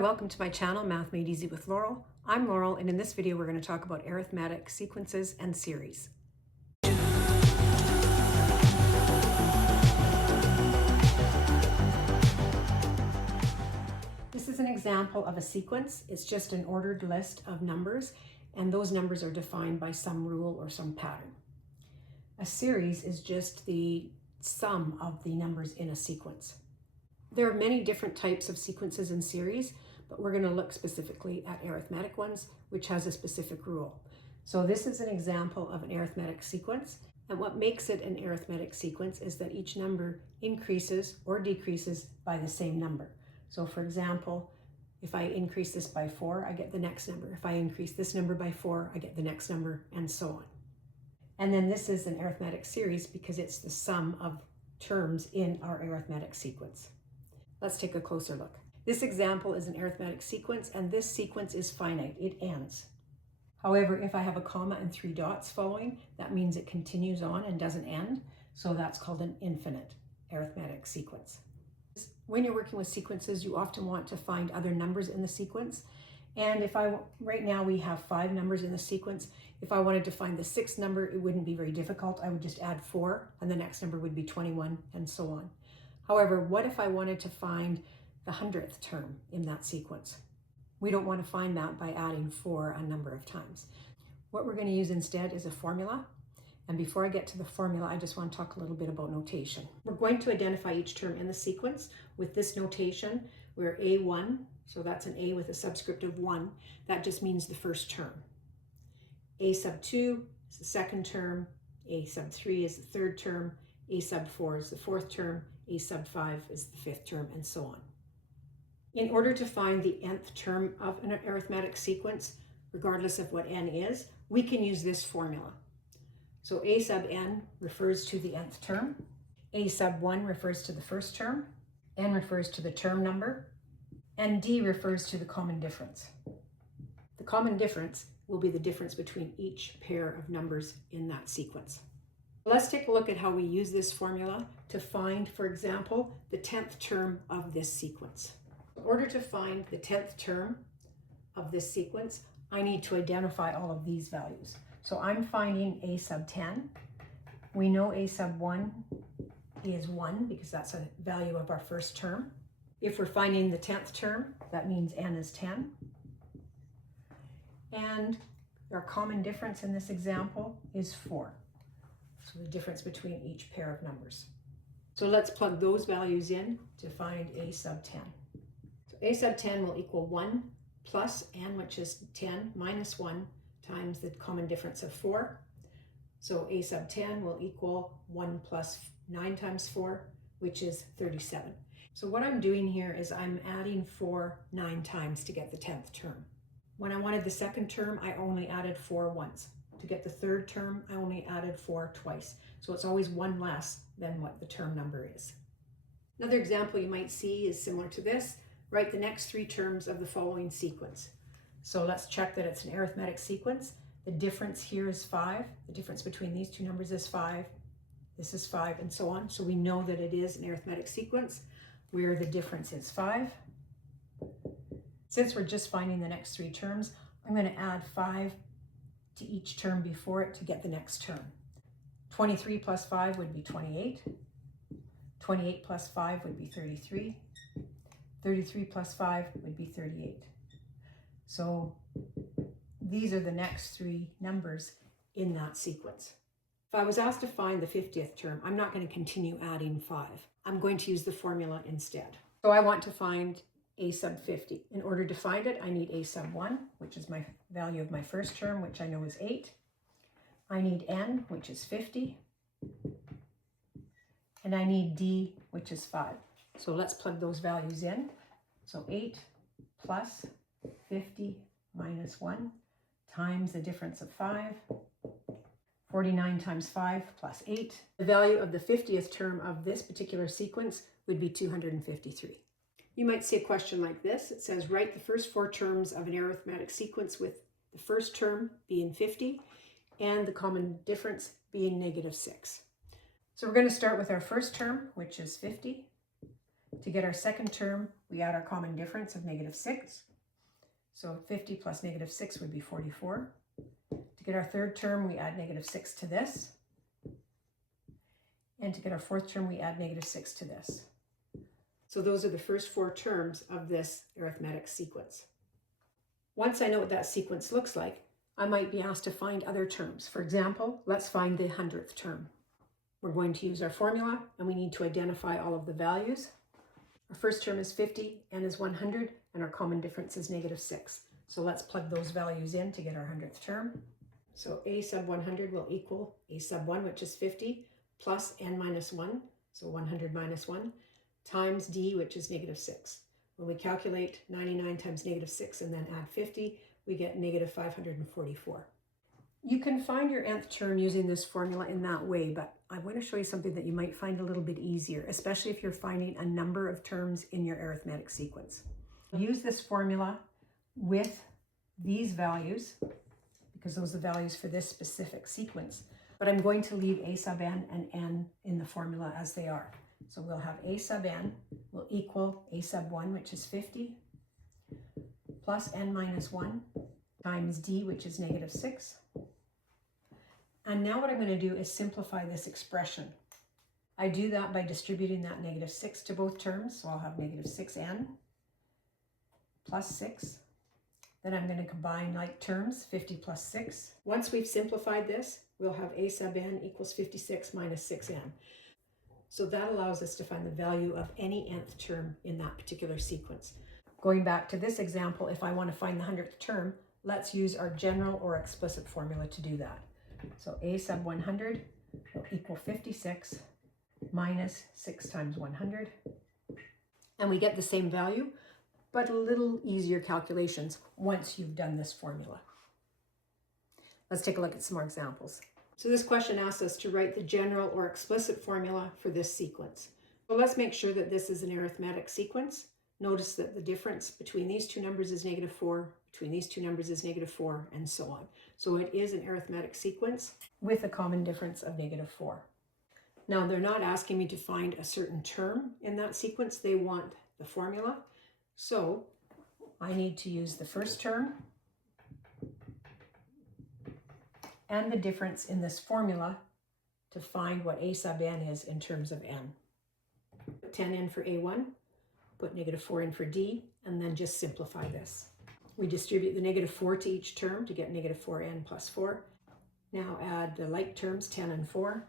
welcome to my channel, Math Made Easy with Laurel. I'm Laurel, and in this video we're going to talk about arithmetic sequences and series. This is an example of a sequence. It's just an ordered list of numbers, and those numbers are defined by some rule or some pattern. A series is just the sum of the numbers in a sequence. There are many different types of sequences and series, but we're going to look specifically at arithmetic ones, which has a specific rule. So this is an example of an arithmetic sequence, and what makes it an arithmetic sequence is that each number increases or decreases by the same number. So for example, if I increase this by 4, I get the next number. If I increase this number by 4, I get the next number, and so on. And then this is an arithmetic series because it's the sum of terms in our arithmetic sequence. Let's take a closer look. This example is an arithmetic sequence, and this sequence is finite. It ends. However, if I have a comma and 3 dots following, that means it continues on and doesn't end. So that's called an infinite arithmetic sequence. When you're working with sequences, you often want to find other numbers in the sequence. And right now we have 5 numbers in the sequence. If I wanted to find the 6th number, it wouldn't be very difficult. I would just add 4, and the next number would be 21, and so on. However, what if I wanted to find the 100th term in that sequence? We don't want to find that by adding 4 a number of times. What we're going to use instead is a formula. And before I get to the formula, I just want to talk a little bit about notation. We're going to identify each term in the sequence with this notation, where A1, so that's an A with a subscript of 1, that just means the first term. A sub 2 is the second term, A sub 3 is the third term, A sub 4 is the fourth term, A sub 5 is the fifth term, and so on. In order to find the nth term of an arithmetic sequence, regardless of what n is, we can use this formula. So A sub n refers to the nth term, A sub 1 refers to the first term, n refers to the term number, and d refers to the common difference. The common difference will be the difference between each pair of numbers in that sequence. Let's take a look at how we use this formula to find, for example, the 10th term of this sequence. In order to find the 10th term of this sequence, I need to identify all of these values. So I'm finding A sub 10. We know A sub 1 is 1 because that's a value of our first term. If we're finding the 10th term, that means n is 10. And our common difference in this example is 4. So the difference between each pair of numbers. So let's plug those values in to find A sub 10. So A sub 10 will equal 1 plus n, which is 10, minus 1 times the common difference of 4. So A sub 10 will equal 1 plus 9 times 4, which is 37. So what I'm doing here is I'm adding 4 9 times to get the 10th term. When I wanted the second term, I only added 4 once. To get the third term, I only added 4 twice. So it's always 1 less than what the term number is. Another example you might see is similar to this. Write the next 3 terms of the following sequence. So let's check that it's an arithmetic sequence. The difference here is 5. The difference between these two numbers is 5. This is 5, and so on. So we know that it is an arithmetic sequence where the difference is 5. Since we're just finding the next 3 terms, I'm going to add 5 to each term before it to get the next term. 23 plus 5 would be 28. 28 plus 5 would be 33. 33 plus 5 would be 38. So these are the next 3 numbers in that sequence. If I was asked to find the 50th term, I'm not going to continue adding 5. I'm going to use the formula instead. So I want to find A sub 50. In order to find it, I need A sub 1, which is my value of my first term, which I know is 8. I need n, which is 50. And I need d, which is 5. So let's plug those values in. So 8 plus 50 minus 1 times the difference of 5. 49 times 5 plus 8. The value of the 50th term of this particular sequence would be 253. You might see a question like this. It says, write the first 4 terms of an arithmetic sequence with the first term being 50 and the common difference being -6. So we're going to start with our first term, which is 50. To get our second term, we add our common difference of negative 6. So 50 plus negative 6 would be 44. To get our third term, we add negative 6 to this. And to get our fourth term, we add negative 6 to this. So those are the first 4 terms of this arithmetic sequence. Once I know what that sequence looks like, I might be asked to find other terms. For example, let's find the 100th term. We're going to use our formula, and we need to identify all of the values. Our first term is 50, n is 100, and our common difference is negative 6. So let's plug those values in to get our 100th term. So a sub 100 will equal a sub 1, which is 50, plus n minus 1, so 100 minus 1, times d, which is negative 6. When we calculate 99 times negative 6 and then add 50, we get negative 544. You can find your nth term using this formula in that way, but I want to show you something that you might find a little bit easier, especially if you're finding a number of terms in your arithmetic sequence. Use this formula with these values, because those are the values for this specific sequence, but I'm going to leave a sub n and n in the formula as they are. So we'll have a sub n will equal a sub 1, which is 50, plus n minus 1 times d, which is negative 6. And now what I'm going to do is simplify this expression. I do that by distributing that negative 6 to both terms. So I'll have negative 6n plus 6. Then I'm going to combine like terms, 50 plus 6. Once we've simplified this, we'll have a sub n equals 56 minus 6n. So that allows us to find the value of any nth term in that particular sequence. Going back to this example, if I want to find the 100th term, let's use our general or explicit formula to do that. So a sub 100 will equal 56 minus 6 times 100. And we get the same value, but a little easier calculations once you've done this formula. Let's take a look at some more examples. So this question asks us to write the general or explicit formula for this sequence. So let's make sure that this is an arithmetic sequence. Notice that the difference between these two numbers is negative 4, between these two numbers is negative 4, and so on. So it is an arithmetic sequence with a common difference of negative 4. Now they're not asking me to find a certain term in that sequence, they want the formula. So I need to use the first term and the difference in this formula to find what a sub n is in terms of n. Put 10 in for a1, put negative 4 in for d, and then just simplify this. We distribute the negative 4 to each term to get negative 4n plus 4. Now add the like terms, 10 and 4.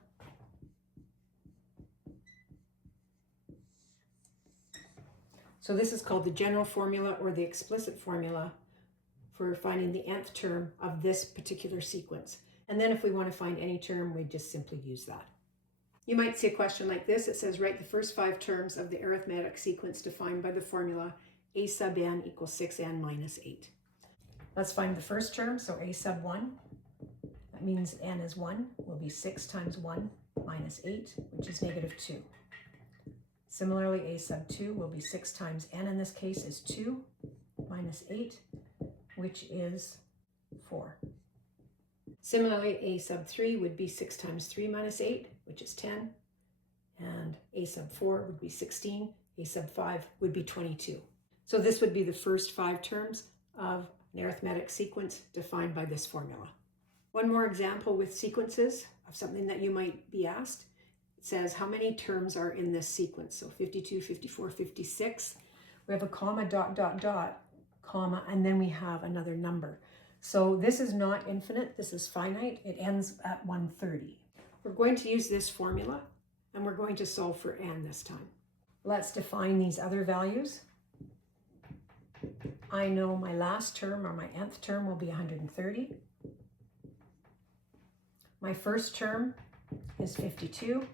So this is called the general formula or the explicit formula for finding the nth term of this particular sequence. And then if we want to find any term, we just simply use that. You might see a question like this. It says, write the first 5 terms of the arithmetic sequence defined by the formula a sub n equals 6n minus 8. Let's find the first term. So a sub 1, that means n is 1, will be 6 times 1 minus 8, which is negative 2. Similarly, a sub 2 will be 6 times n in this case is 2 minus 8, which is 4. Similarly, a sub 3 would be 6 times 3 minus 8, which is 10. And a sub 4 would be 16. A sub 5 would be 22. So this would be the first 5 terms of an arithmetic sequence defined by this formula. One more example with sequences of something that you might be asked. It says, how many terms are in this sequence? So 52, 54, 56. We have a comma, dot, dot, dot, comma, and then we have another number. So this is not infinite, this is finite. It ends at 130. We're going to use this formula, and we're going to solve for n this time. Let's define these other values. I know my last term, or my nth term, will be 130. My first term is 52.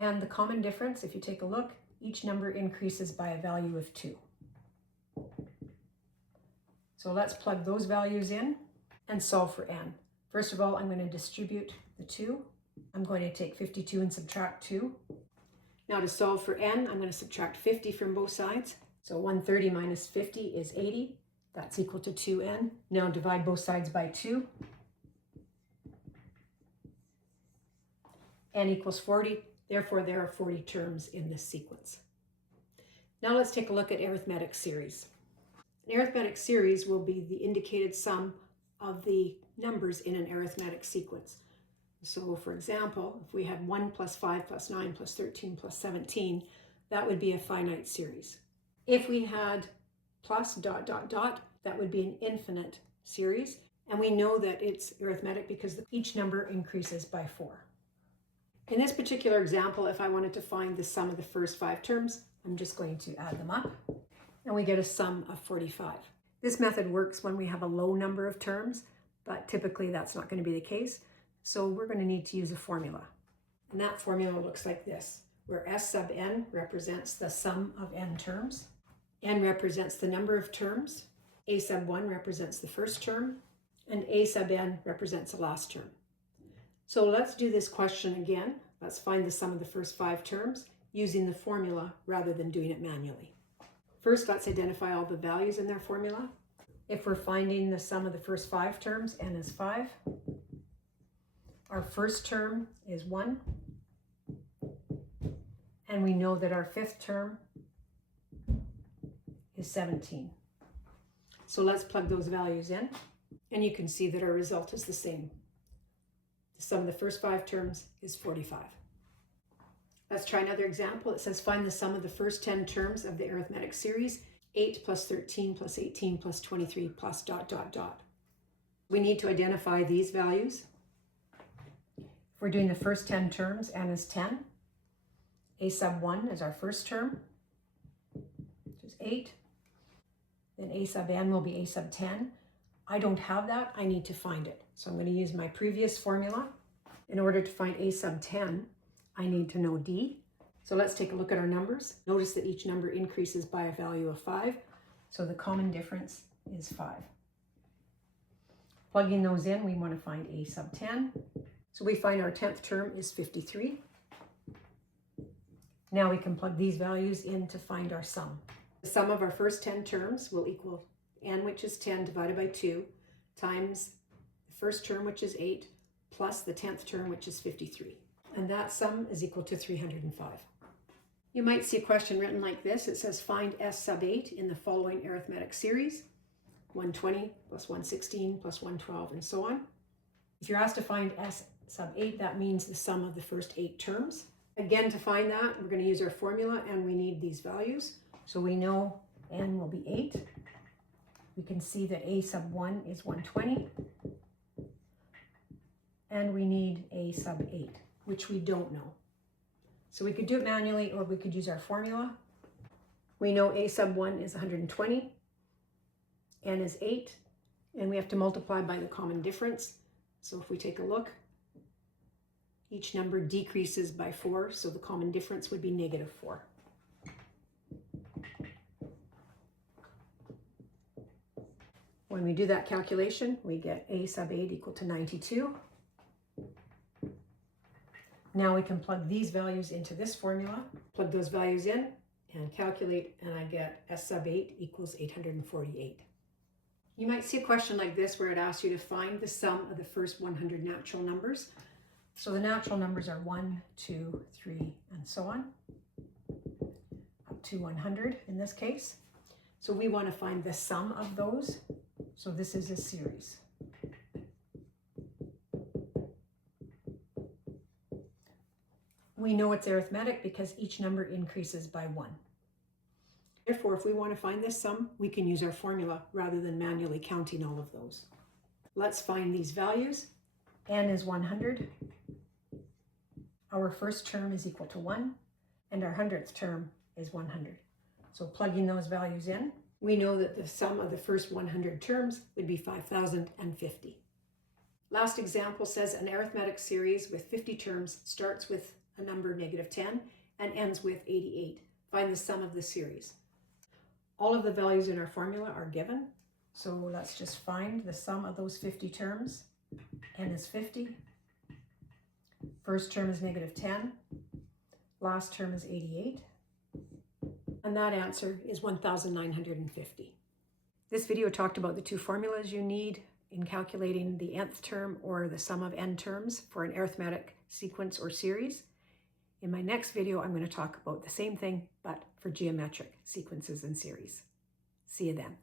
And the common difference, if you take a look, each number increases by a value of 2. So let's plug those values in and solve for n. First of all, I'm going to distribute the 2. I'm going to take 52 and subtract 2. Now to solve for n, I'm going to subtract 50 from both sides. So 130 minus 50 is 80. That's equal to 2n. Now divide both sides by 2. N equals 40. Therefore, there are 40 terms in this sequence. Now let's take a look at arithmetic series. An arithmetic series will be the indicated sum of the numbers in an arithmetic sequence. So for example, if we had 1 plus 5 plus 9 plus 13 plus 17, that would be a finite series. If we had plus ... that would be an infinite series. And we know that it's arithmetic because each number increases by 4. In this particular example, if I wanted to find the sum of the first 5 terms, I'm just going to add them up, and we get a sum of 45. This method works when we have a low number of terms, but typically that's not going to be the case. So we're going to need to use a formula. And that formula looks like this, where S sub n represents the sum of n terms, n represents the number of terms, a sub 1 represents the first term, and a sub n represents the last term. So let's do this question again. Let's find the sum of the first 5 terms using the formula rather than doing it manually. First, let's identify all the values in their formula. If we're finding the sum of the first 5 terms, n is 5. Our first term is 1. And we know that our fifth term is 17. So let's plug those values in, and you can see that our result is the same. The sum of the first 5 terms is 45. Let's try another example. It says find the sum of the first 10 terms of the arithmetic series, 8 plus 13 plus 18 plus 23 plus ... We need to identify these values. If we're doing the first 10 terms, n is 10. A sub 1 is our first term, which is 8. Then a sub n will be a sub 10. I don't have that. I need to find it. So I'm going to use my previous formula. In order to find a sub 10, I need to know d. So let's take a look at our numbers. Notice that each number increases by a value of 5. So the common difference is 5. Plugging those in, we want to find a sub 10. So we find our 10th term is 53. Now we can plug these values in to find our sum. The sum of our first 10 terms will equal n, which is 10, divided by 2, times the first term, which is 8, plus the 10th term, which is 53. And that sum is equal to 305. You might see a question written like this. It says find S sub 8 in the following arithmetic series, 120 plus 116 plus 112, and so on. If you're asked to find S sub 8, that means the sum of the first 8 terms. Again, to find that, we're going to use our formula, and we need these values. So we know n will be 8. We can see that a sub 1 is 120. And we need a sub 8, which we don't know. So we could do it manually, or we could use our formula. We know a sub 1 is 120. N is 8. And we have to multiply by the common difference. So if we take a look, each number decreases by 4, so the common difference would be negative 4. When we do that calculation, we get a sub 8 equal to 92. Now we can plug these values into this formula, plug those values in, and calculate, and I get S sub 8 equals 848. You might see a question like this where it asks you to find the sum of the first 100 natural numbers. So the natural numbers are 1, 2, 3, and so on, up to 100 in this case. So we want to find the sum of those. So this is a series. We know it's arithmetic because each number increases by 1. Therefore, if we want to find this sum, we can use our formula rather than manually counting all of those. Let's find these values. N is 100. Our first term is equal to 1, and our 100th term is 100. So plugging those values in, we know that the sum of the first 100 terms would be 5,050. Last example says an arithmetic series with 50 terms starts with a number -10 and ends with 88. Find the sum of the series. All of the values in our formula are given. So let's just find the sum of those 50 terms. N is 50. First term is -10. Last term is 88. And that answer is 1,950. This video talked about the two formulas you need in calculating the nth term or the sum of n terms for an arithmetic sequence or series. In my next video, I'm going to talk about the same thing, but for geometric sequences and series. See you then.